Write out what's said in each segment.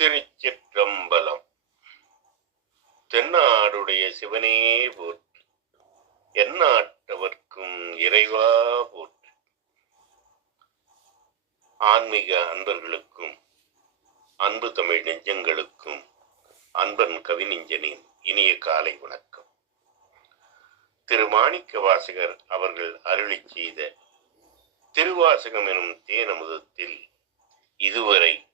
திருச்சிற்றம்பலம். தென்னாடுடைய சிவனே போற்று எந்நாட்டவர்க்கும் இறைவா போற்று. ஆன்மீக அன்பர்களுக்கும் அன்பு தமிழ் நெஞ்சங்களுக்கும் அன்பன் கவிநெஞ்சனின் இனிய காலை வணக்கம். திரு மாணிக்க வாசகர் அவர்கள் அருளிச் செய்த திருவாசகம் எனும் தேனமுதத்தில் இதுவரை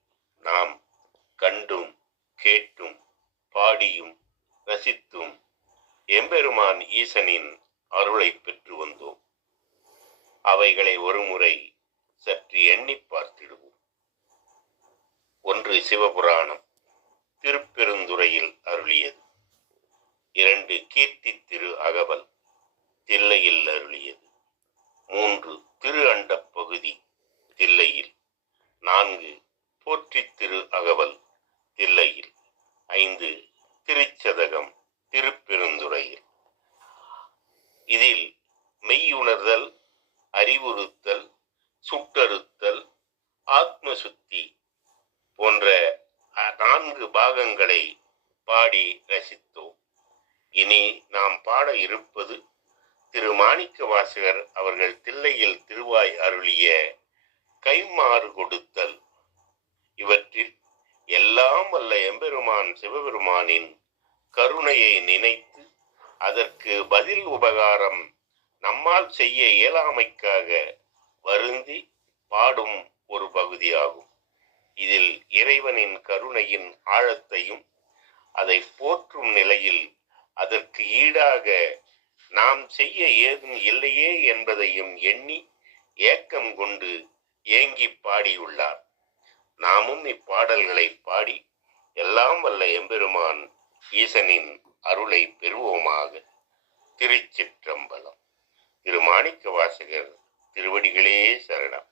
பாடியும் ரசித்தும் எம்பெருமான் ஈசனின் அருளை பெற்று வந்தோம். அவைகளை ஒருமுறை சற்று எண்ணி பார்த்திடுவோம். ஒன்று சிவபுராணம் திருப்பெருந்துறையில் அருளியது. இரண்டு கீர்த்தி திரு அகவல் தில்லையில் அருளியது. மூன்று திரு அண்டப் பகுதி தில்லையில். நான்கு போற்றி திரு அகவல் தில்லையில். ஐந்து திருச்சதகம் திருப்பெருந்துறையில். இதில் மெய்யுணர்தல் அறிவுறுத்தல் சுட்டறுத்தல் ஆத்ம சுத்தி போன்ற நான்கு பாகங்களை பாடி ரசித்தோம். இனி நாம் பாட இருப்பது திரு மாணிக்க வாசகர் அவர்கள் தில்லையில் திருவாய் அருளிய கைமாறு கொடுத்தல். இவற்றில் எல்லாம் வல்ல எம்பெருமான் சிவபெருமானின் கருணையை நினைத்து அதற்கு பதில் உபகாரம் நம்மால் செய்ய இயலாமைக்காக வருந்தி பாடும் ஒரு பகுதியாகும். இதில் இறைவனின் கருணையின் ஆழத்தையும் அதை போற்றும் நிலையில் அதற்கு ஈடாக நாம் செய்ய ஏதும் இல்லையே என்பதையும் எண்ணி ஏக்கம் கொண்டு ஏங்கி பாடியுள்ளார். நாமும் இப்பாடல்களை பாடி எல்லாம் வல்ல எம்பெருமான் ஈசனின் அருளை பெறுவோமாக. திருச்சிற்றம்பலம். திரு மாணிக்க வாசகர் திருவடிகளே சரணம்.